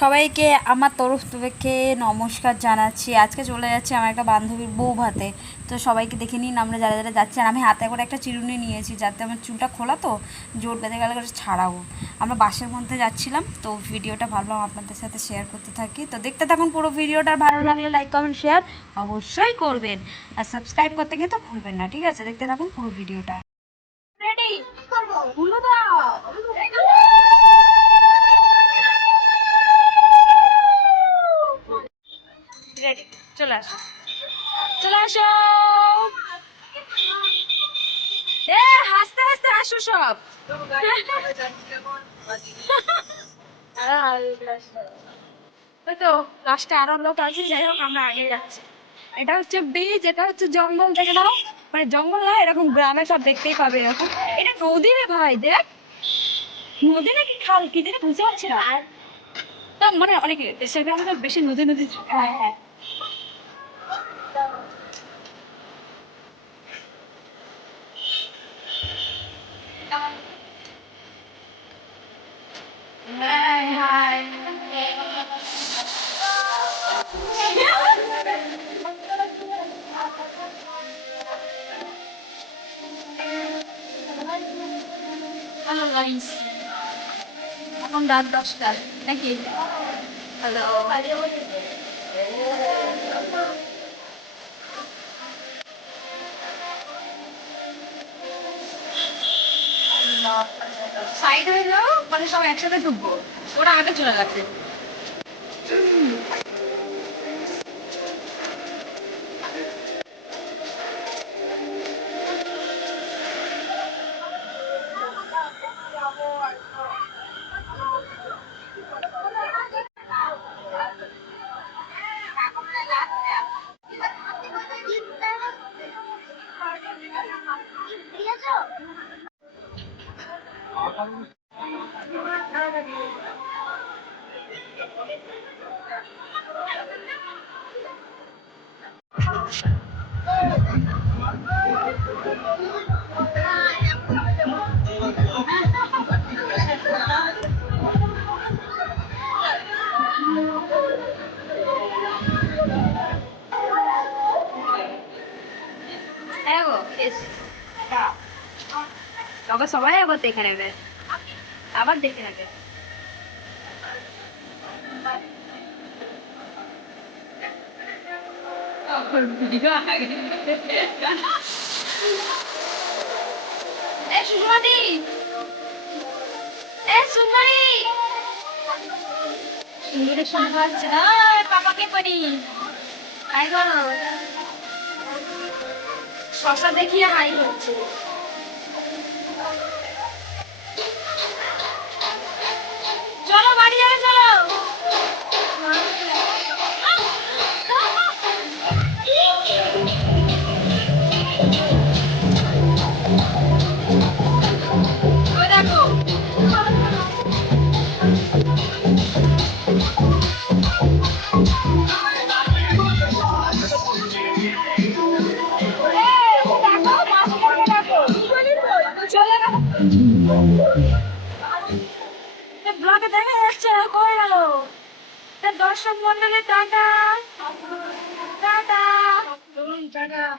সবাইকে আমার তরফ থেকে নমস্কার জানাচ্ছি। আজকে চলে যাচ্ছি আমার একটা বান্ধবীর বউ ভাতে। তো সবাইকে দেখে নিন আমরা যারা যারা যাচ্ছি। আর আমি হাতে করে একটা চিরুনি নিয়েছি যাতে আমার চুলটা খোলা, তো জোর বেঁধে গেলে করে ছাড়াবো। আমরা বাসের মধ্যে যাচ্ছিলাম, তো ভিডিওটা ভাবলাম আপনাদের সাথে শেয়ার করতে থাকি। তো দেখতে থাকুন পুরো ভিডিওটা। ভালো লাগলে লাইক কমেন্ট শেয়ার অবশ্যই করবেন, আর সাবস্ক্রাইব করতে কিন্তু ভুলবেন না। ঠিক আছে, দেখতে থাকুন পুরো ভিডিওটা। রেডি? ভুলো দাও। রেডি, চলে আসো, চলে আসো। এ হাসতে হাসতে আসো সব। ওই তো লাস্টে আরো লোক আছে, যাই হোক আমরা আগে যাচ্ছি। এটা হচ্ছে ব্রিজ, এটা হচ্ছে জঙ্গল, দেখে দাও। মানে জঙ্গল না, এরকম গ্রামে সব দেখতেই পাবে এরকম। এটা নদী রে ভাই, দেখ। নদী নাকি খাল কি যেন বুঝতে পারছি না। তা মানে অনেক দেশের গ্রামে তো বেশি নদী নদী। হ্যাঁ হ্যাঁ। High high. হ্যালো গাইস, এখন রাত 10টা নাকি? হ্যালো। সাইড হয়ে যাও, মানে সব একসাথে ঢুকবো। ওরা আগে চলে গেছে। হ্যাঁ গো, এসে তবে সবাই আবার দেখে নেবে, আবার দেখে নেবে। এ সুষমাদি, এ সুন্দরী, সুন্দরী শুনতে পাচ্ছে না, পাপাকে পারি। হাই করো, শশা দেখিয়ে হাই করছে। চলো বাড়ি যাবে, চলো। ওই দেখো, ব্লগে দেখা যাচ্ছে কই গেল দর্শক মন্ডলী? Tata tata, tata.